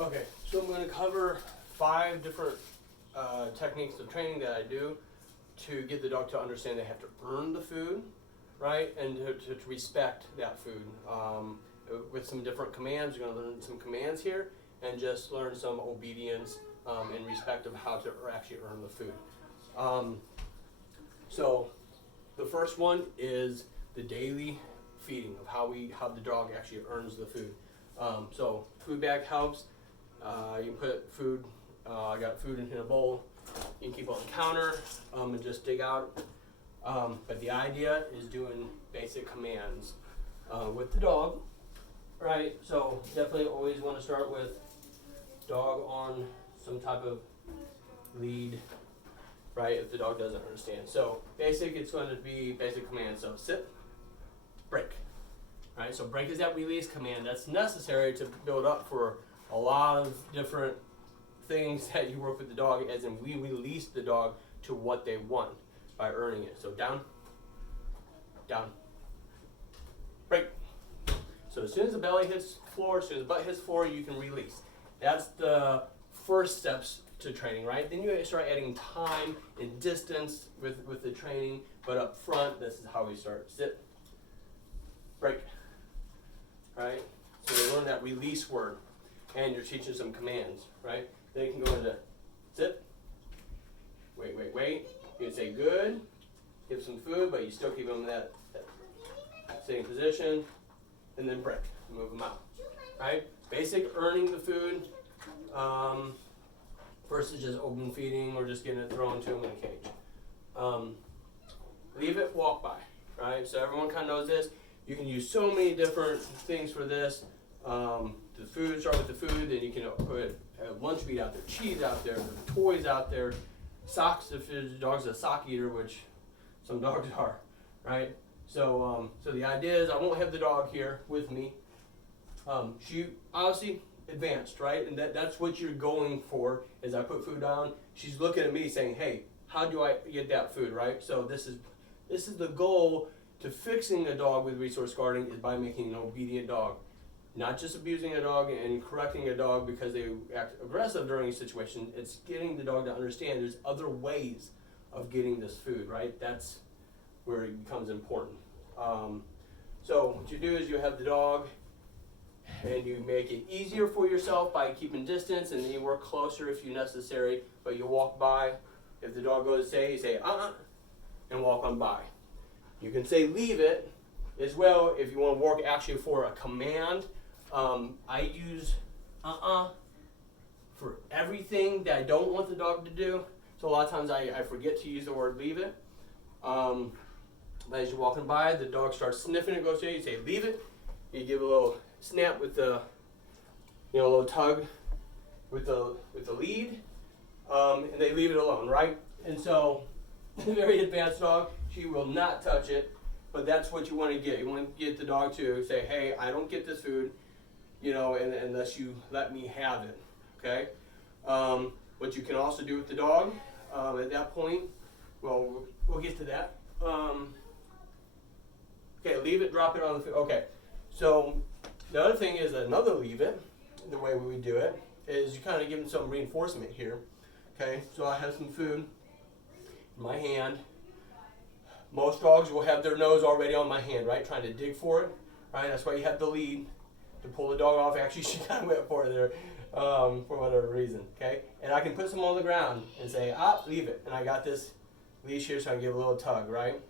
Okay, so I'm going to cover 5 different techniques of training that I do to get the dog to understand they have to earn the food, right, and to respect that food. With some different commands, you're going to learn some commands here and just learn some obedience in respect of how to actually earn the food. So the first one is the daily feeding of how the dog actually earns the food. So food bag helps. You can put food. I got food in a bowl. You can keep it on the counter and just dig out. But the idea is doing basic commands with the dog, right? So definitely always want to start with dog on some type of lead, right? If the dog doesn't understand. So basic, it's going to be basic commands. So sit, break, right? So break is that release command that's necessary to build up for a lot of different things that you work with the dog, as in we release the dog to what they want by earning it. So down, down, break. So as soon as the belly hits floor, as soon as the butt hits floor, you can release. That's the first steps to training, right? Then you start adding time and distance with the training, but up front, this is how we start. Sit, break, right? So they learn that release word, and you're teaching some commands, right? Then you can go into sit, wait. You can say good, give some food, but you still keep them in that sitting position, and then break, move them out, right? Basic earning the food versus just open feeding or just getting it thrown to them in a cage. Leave it, walk by, right? So everyone kind of knows this. You can use so many different things for this. The food, start with the food, then you can put lunch meat out there, cheese out there, toys out there, socks if the dog's a sock eater, which some dogs are, right? So the idea is I won't have the dog here with me. She obviously advanced, right? And that's what you're going for. As I put food down, she's looking at me saying, "Hey, how do I get that food?" Right? So this is the goal to fixing a dog with resource guarding, is by making an obedient dog. Not just abusing a dog and correcting a dog because they act aggressive during a situation. It's getting the dog to understand there's other ways of getting this food, right? That's where it becomes important. So what you do is you have the dog and you make it easier for yourself by keeping distance, and then you work closer if you necessary, but you walk by. If the dog goes to say, you say and walk on by. You can say leave it as well if you want to work actually for a command. I use for everything that I don't want the dog to do. So a lot of times I forget to use the word leave it. As you're walking by, the dog starts sniffing and goes to you say leave it. You give a little snap with the, a little tug with the lead, and they leave it alone, right? And so, a very advanced dog, she will not touch it, but that's what you want to get. You want to get the dog to say, hey, I don't get this food, unless you let me have it, okay? What you can also do with the dog at that point, well, we'll get to that. Okay, leave it, drop it on the food. Okay, so the other thing is another leave it. The way we would do it is you kind of give them some reinforcement here. Okay, so I have some food in my hand. Most dogs will have their nose already on my hand, right? Trying to dig for it, right? That's why you have the lead to pull the dog off. Actually, she kind of went for it there for whatever reason, okay? And I can put some on the ground and say, leave it. And I got this leash here, so I can give a little tug, right?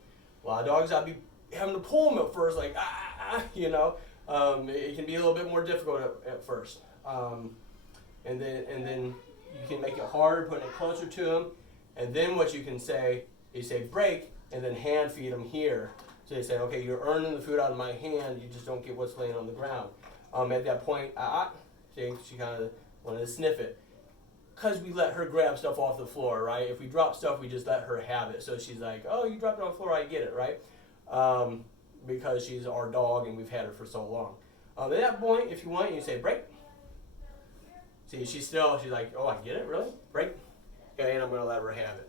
A lot of dogs, I'll be having to pull them at first, like, it can be a little bit more difficult at first. And then you can make it harder, putting it closer to them. And then what you can say, you say break, and then hand feed them here. So you say, okay, you're earning the food out of my hand, you just don't get what's laying on the ground. At that point, see, she kind of wanted to sniff it. Because we let her grab stuff off the floor, right? If we drop stuff, we just let her have it. So she's like, oh, you dropped it on the floor, I get it, right? Because she's our dog and we've had her for so long. At that point, if you want, you say break. See, she's like, oh, I get it, really? Break. Okay, and I'm going to let her have it.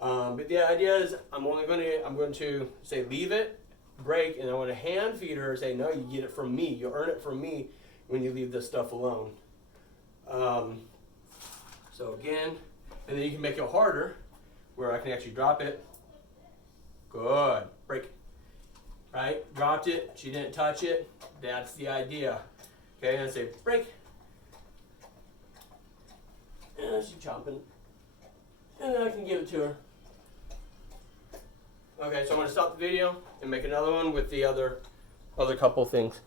But the idea is I'm going to say leave it, break, and I want to hand feed her and say, no, you get it from me. You earn it from me when you leave this stuff alone. So again, and then you can make it harder, where I can actually drop it. Good. Break. Right? Dropped it. She didn't touch it. That's the idea. Okay, and I say break. And she's chomping. And I can give it to her. Okay, so I'm going to stop the video and make another one with the other couple things.